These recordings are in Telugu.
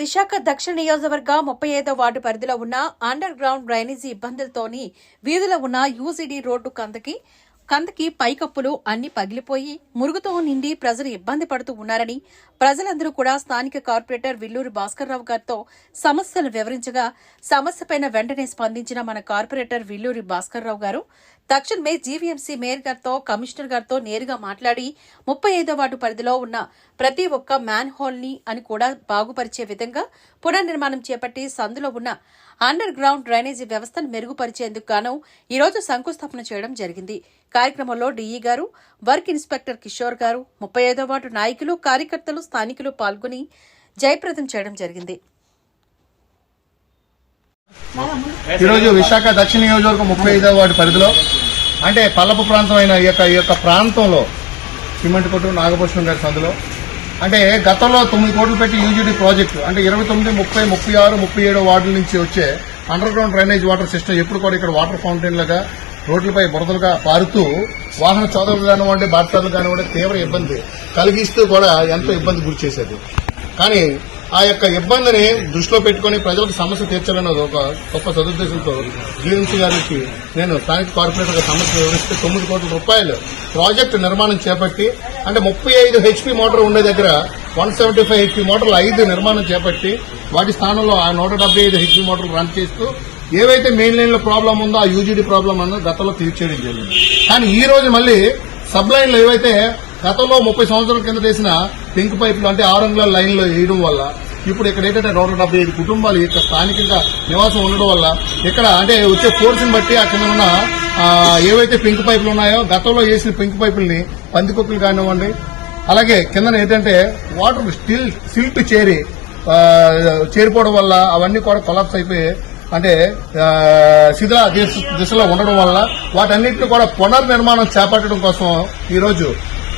విశాఖ దక్షిణ నియోజకవర్గ 35వ వార్డు పరిధిలో ఉన్న అండర్ గ్రౌండ్ డ్రైనేజీ ఇబ్బందులతోని వీధిలో ఉన్న యూసీడీ రోడ్డు కందకి పైకప్పులు అన్ని పగిలిపోయి మురుగుతో నిండి ప్రజలు ఇబ్బంది పడుతూ ఉన్నారని ప్రజలందరూ కూడా స్థానిక కార్పొరేటర్ విల్లూరి భాస్కర్రావు గారితో సమస్యలు వివరించగా సమస్యపైన వెంటనే స్పందించిన మన కార్పొరేటర్ విల్లూరి భాస్కర్రావు గారు తక్షణమే జీవీఎంసీ మేయర్ గారితో కమిషనర్ గారితో నేరుగా మాట్లాడి 35వ వార్డు పరిధిలో ఉన్న ప్రతి ఒక్క మ్యాన్ హోల్ ని అని కూడా బాగుపరిచే విధంగా పునర్నిర్మాణం చేపట్టి సందులో ఉన్న అండర్ గ్రౌండ్ డ్రైనేజీ వ్యవస్థను మెరుగుపరిచేందుకు గాను ఈరోజు శంకుస్థాపన చేయడం జరిగింది. కార్యక్రమంలో డీఈ గారు, వర్క్ ఇన్స్పెక్టర్ కిషోర్ గారు, 35వ వార్డు నాయకులు, కార్యకర్తలు, స్థానికులు పాల్గొని జయప్రదం చేయడం జరిగింది. ఈరోజు విశాఖ దక్షిణ నియోజకవర్గం 35వ వార్డు పరిధిలో అంటే పల్లపు ప్రాంతం అయిన ఈ యొక్క ప్రాంతంలో సిమెంట్ కొట్టు నాగభూషణం గారి సందులో అంటే గతంలో 9 కోట్లు పెట్టి యూజీడీ ప్రాజెక్టు అంటే 29, 30, 36, 37 వార్డుల నుంచి వచ్చే under ground drainage water system ఎప్పుడు కూడా ఇక్కడ వాటర్ ఫౌంటైన్లుగా రోడ్లపై బురదలుగా పారుతూ వాహన చోదరులు కానివ్వండి, బాధితులు కానివ్వండి తీవ్ర ఇబ్బంది కలిగిస్తూ కూడా ఎంతో ఇబ్బంది గురి చేసేది. కానీ ఆ యొక్క ఇబ్బందిని దృష్టిలో పెట్టుకుని ప్రజలకు సమస్య తీర్చాలన్న ఒక గొప్ప సదుద్దేశంతో జీవీఎంసీ గారికి నేను స్థానిక కార్పొరేటర్ సమస్య వివరిస్తే 9 కోట్ల రూపాయలు ప్రాజెక్టు నిర్మాణం చేపట్టి అంటే 35 హెచ్పీ మోటార్ ఉండే దగ్గర 175 హెచ్పీ మోటార్లు 5 నిర్మాణం చేపట్టి వాటి స్థానంలో ఆ 175 హెచ్పీ మోటార్లు రన్ చేస్తూ ఏవైతే మెయిన్ లైన్ లో ప్రాబ్లం ఉందో ఆ యూజీడీ ప్రాబ్లం అన్నది గతంలో తీర్చేయడం జరిగింది. కానీ ఈ రోజు మళ్లీ సబ్ లైన్లు ఏవైతే గతంలో 30 సంవత్సరాల కింద వేసిన పింక్ పైపులు అంటే 6 అంగుళాల లైన్లో వేయడం వల్ల ఇప్పుడు ఇక్కడ ఏంటంటే 175 కుటుంబాలు ఇక్కడ స్థానికంగా నివాసం ఉండడం వల్ల ఇక్కడ అంటే వచ్చే ఫోర్స్ని బట్టి ఆ కింద ఉన్న ఏవైతే పింక్ పైపులు ఉన్నాయో గతంలో వేసిన పింక్ పైపుల్ని పందికొక్కులు కానివ్వండి అలాగే కింద ఏంటంటే వాటర్ సిల్ట్ చేరిపోవడం వల్ల అవన్నీ కూడా కొలాప్స్ అయిపోయి అంటే శిథిల దిశలో ఉండడం వల్ల వాటన్నిటిని కూడా పునర్నిర్మాణం చేపట్టడం కోసం ఈరోజు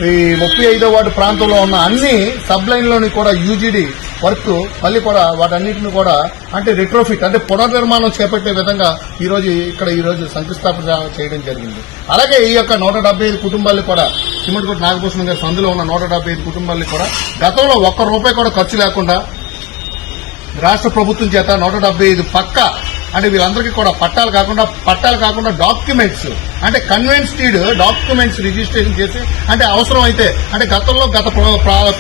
ఈ 35వ వార్డు ప్రాంతంలో ఉన్న అన్ని సబ్ లైన్లోని కూడా యూజీడీ వర్క్ మళ్ళీ కూడా వాటన్నిటిని కూడా అంటే రిట్రోఫిట్ అంటే పునర్నిర్మాణం చేపట్టే విధంగా ఈరోజు శంకుస్థాపన చేయడం జరిగింది. అలాగే ఈ యొక్క 175 కుటుంబాలు కూడా సిమెంట్కోట నాగభూషణం గారి సందులో ఉన్న 175 కుటుంబాలు కూడా గతంలో ₹1 కూడా ఖర్చు లేకుండా రాష్ట్ర ప్రభుత్వం చేత 175 పక్కా అంటే వీళ్ళందరికీ కూడా పట్టాలు కాకుండా డాక్యుమెంట్స్ అంటే కన్వెన్స్డ్ డాక్యుమెంట్స్ రిజిస్ట్రేషన్ చేసి అంటే అవసరం అయితే అంటే గత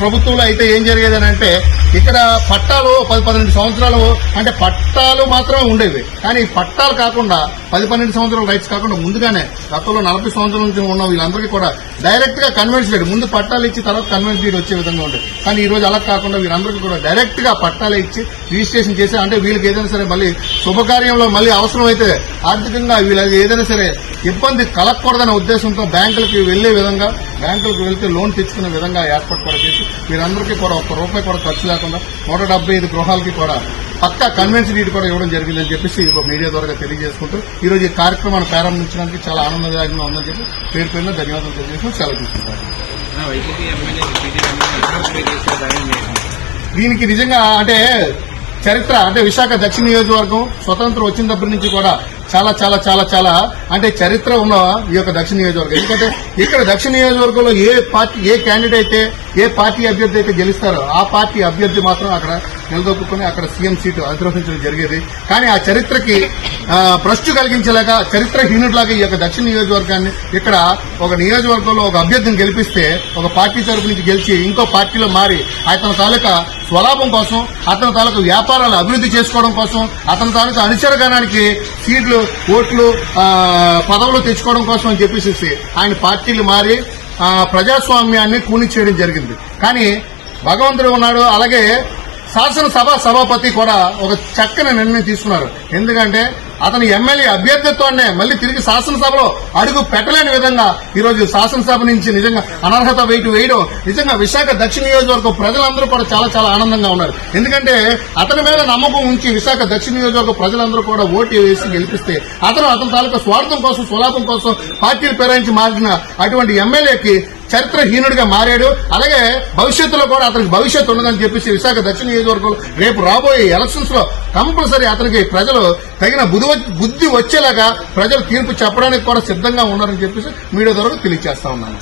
ప్రభుత్వంలో అయితే ఏం జరిగేదని అంటే ఇక్కడ పట్టాలు 10-12 సంవత్సరాలు అంటే పట్టాలు మాత్రమే ఉండేవి. కానీ పట్టాలు కాకుండా 10-12 సంవత్సరాల రైట్స్ కాకుండా ముందుగానే గతంలో 40 సంవత్సరాల నుంచి ఉన్న వీళ్ళందరికీ కూడా డైరెక్ట్ గా కన్వెన్స్ డీడ్ ముందు పట్టాలు ఇచ్చి తర్వాత కన్వెన్స్ డీడ్ వచ్చే విధంగా ఉండేది. కానీ ఈ రోజు అలా కాకుండా వీళ్ళందరికీ కూడా డైరెక్ట్ గా పట్టాలు ఇచ్చి రిజిస్ట్రేషన్ చేసి అంటే వీళ్ళకి ఏదైనా సరే మళ్ళీ శుభకార్యంలో మళ్ళీ అవసరం అయితే ఆర్థికంగా వీళ్ళకి ఏదైనా సరే ఇబ్బంది కలగకూడదనే ఉద్దేశంతో బ్యాంకులకు వెళ్లే విధంగా బ్యాంకులకు వెళ్తే లోన్ తెచ్చుకునే విధంగా ఏర్పాటు కూడా చేసి వీరందరికీ కూడా ₹1 కూడా ఖర్చు లేకుండా 175 గృహాలకి కూడా పక్కా కన్వెన్స్ డీడ్ కూడా ఇవ్వడం జరిగిందని చెప్పేసి మీడియా ద్వారా తెలియజేసుకుంటూ ఈ రోజు ఈ కార్యక్రమాన్ని ప్రారంభించడానికి చాలా ఆనందదాయకంగా ఉందని చెప్పి పేరు ధన్యవాదాలు తెలియజేస్తూ సెలవు తీసుకుంటారు. దీనికి నిజంగా అంటే చరిత్ర అంటే విశాఖ దక్షిణ నియోజకవర్గం స్వతంత్రం వచ్చిన దగ్గర నుంచి కూడా చాలా చాలా చాలా చాలా అంటే చరిత్ర ఉన్న ఈ యొక్క దక్షిణ నియోజకవర్గం. ఎందుకంటే ఇక్కడ దక్షిణ నియోజకవర్గంలో ఏ క్యాండిడేట్ అయితే ఏ పార్టీ అభ్యర్థి అయితే గెలుస్తారో ఆ పార్టీ అభ్యర్థి మాత్రం అక్కడ నిలదొక్కుని అక్కడ సీఎం సీటు అధిరోహించడం జరిగేది. కానీ ఆ చరిత్రకి భ్రష్టు కలిగించలేక చరిత్రహీనుడిలాగా ఈ యొక్క దక్షిణ నియోజకవర్గాన్ని ఇక్కడ ఒక నియోజకవర్గంలో ఒక అభ్యర్థిని గెలిపిస్తే ఒక పార్టీ తరపు నుంచి గెలిచి ఇంకో పార్టీలో మారి అతని తాలూకా స్వలాభం కోసం అతని తాలూకా వ్యాపారాలు అభివృద్ధి చేసుకోవడం కోసం అతని తాలూకా అనుచరగానానికి సీట్లు ఓట్లు పదవులు తెచ్చుకోవడం కోసం అని చెప్పేసి ఆయన పార్టీలు మారి ప్రజాస్వామ్యాన్ని కూని చేయడం జరిగింది. కానీ భగవంతుడు ఉన్నాడు. అలాగే శాసనసభ సభాపతి కూడా ఒక చక్కని నిర్ణయం తీసుకున్నారు. ఎందుకంటే అతని ఎమ్మెల్యే అభ్యర్థిత్వాన్నే మళ్లీ తిరిగి శాసనసభలో అడుగు పెట్టలేని విధంగా ఈరోజు శాసనసభ నుంచి నిజంగా అనర్హత వేయడం నిజంగా విశాఖ దక్షిణ నియోజకవర్గం ప్రజలందరూ కూడా చాలా చాలా ఆనందంగా ఉన్నారు. ఎందుకంటే అతని మీద నమ్మకం ఉంచి విశాఖ దక్షిణ నియోజకవర్గ ప్రజలందరూ కూడా ఓటు వేసి గెలిపిస్తే అతని తాలూకా స్వార్థం కోసం స్వలాభం కోసం పార్టీలు పేరాయించి మారిన అటువంటి ఎమ్మెల్యేకి చరిత్రహీనుడిగా మారాడు. అలాగే భవిష్యత్తులో కూడా అతనికి భవిష్యత్తు ఉండదని చెప్పేసి విశాఖ దక్షిణ నియోజకవర్గంలో రేపు రాబోయే ఎలక్షన్స్ లో కంపల్సరీ అతనికి ప్రజలు తగిన బుద్ధి వచ్చేలాగా ప్రజలు తీర్పు చెప్పడానికి కూడా సిద్ధంగా ఉన్నారని చెప్పేసి మీడియా ద్వారా తెలియజేస్తా ఉన్నాను.